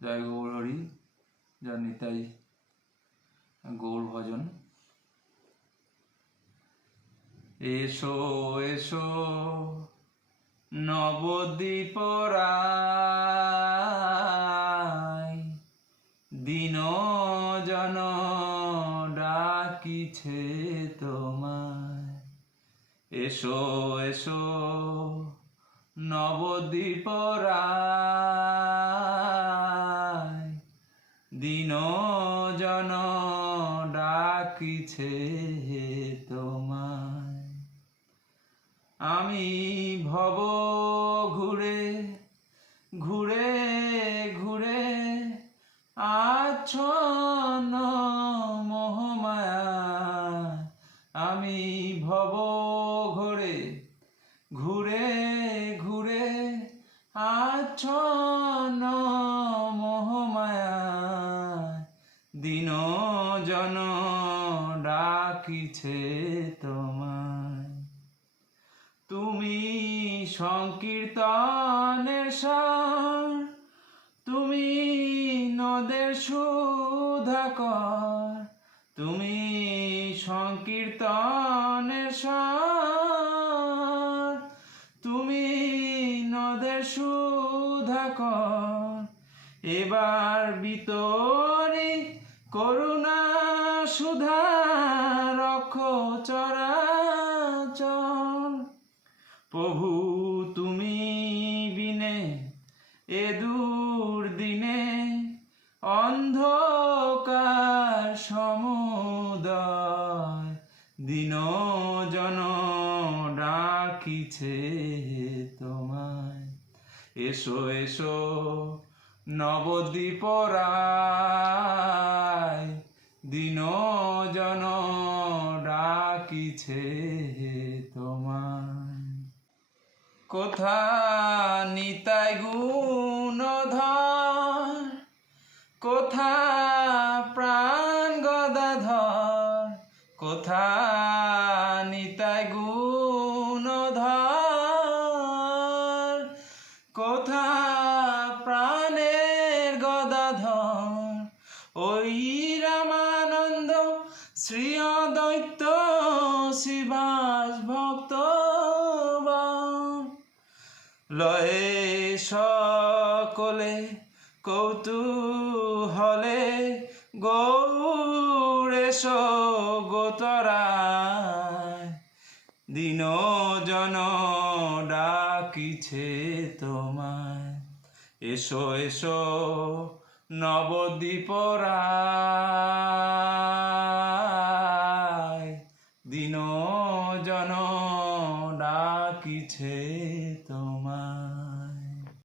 জয় গৌর হরি, জয় নিতাই গৌর ভজন। এসো এসো নবদ্বীপ রায়, দিন জন ডাকিছে তোমায়। এসো এসো নবদ্বীপ রায়, দিন জন ডাকিছে তোমায়। আমি ভব ঘুরে ঘুরে ঘুরে আচ্ছন্ন মোহমায়া, আমি ভব ঘুরে ঘুরে ঘুরে আচ্ছন্ন মোহমায়া, দিন জন ডাকিছে তোমায়। তুমি সংকীর্তনের সার, তুমি নদের সুধাকর, তুমি সংকীর্তনের সার, তুমি নদের সুধাকর। এবার বিতরি করুণা সুধা রক্ষ চরাচর। প্রভু তুমি বিনে এ দুর্দিনে অন্ধকার সমুদয়, দিন জন ডাকিছে তোমায়। এসো এসো নবদ্বীপ রায়, দিন জন ডাকিছে তোমায়। কোথা নিতাই গুণধর, কোথা প্রাণ গদাধর, কোথা নিতাই গুণধর, কোথা প্রাণের গদাধর। ওই রামানন্দ শ্রী অদ্বৈত শিবাস ভক্ত লয়ে সকলে কৌতূহলে গৌরেশ গোতরায়, দিন জন ডাকিছে তোমায়। এসো এসো নবদ্বীপ রায়, দিন জন ডাকিছে তোমায়।